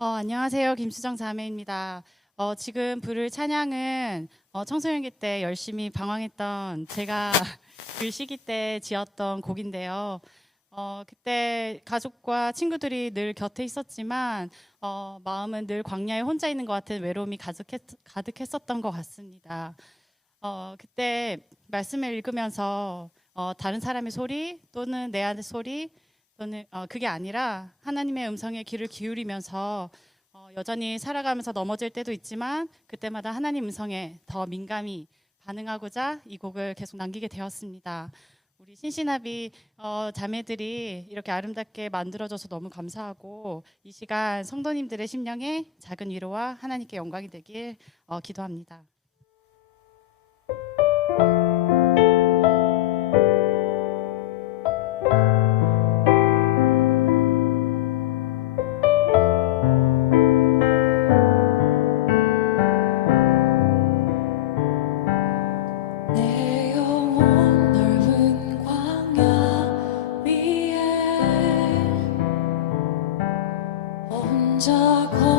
어, 안녕하세요. 김수정 자매입니다. 어, 지금 부를 찬양은 어, 청소년기 때 열심히 방황했던 제가 그 시기 때 지었던 곡인데요. 어, 그때 가족과 친구들이 늘 곁에 있었지만 어, 마음은 늘 광야에 혼자 있는 것 같은 외로움이 가득했, 가득했었던 것 같습니다. 어, 그때 말씀을 읽으면서 어, 다른 사람의 소리 또는 내 안의 소리 또는 어, 그게 아니라 하나님의 음성에 귀를 기울이면서 어, 여전히 살아가면서 넘어질 때도 있지만 그때마다 하나님 음성에 더 민감히 반응하고자 이 곡을 계속 남기게 되었습니다. 우리 신신합이 어, 자매들이 이렇게 아름답게 만들어줘서 너무 감사하고 이 시간 성도님들의 심령에 작은 위로와 하나님께 영광이 되길 어, 기도합니다. 혼자 걸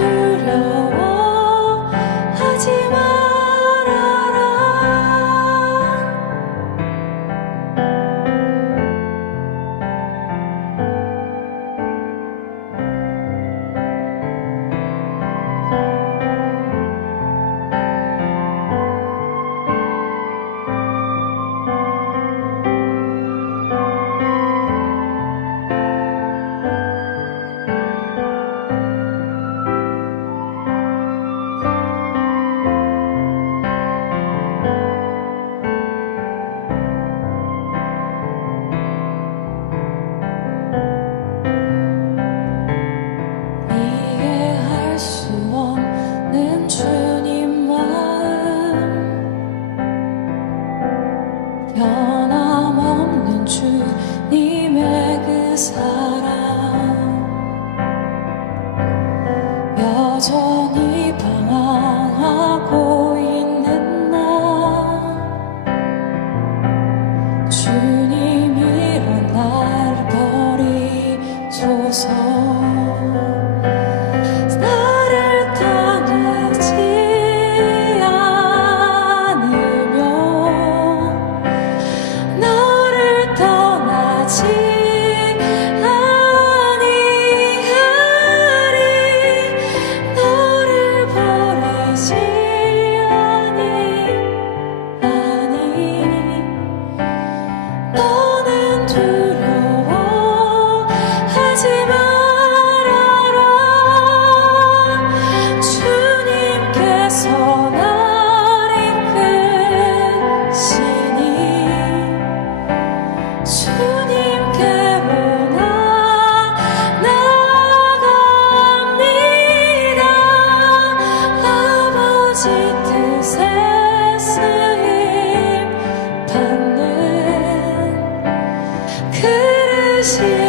너는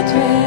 today.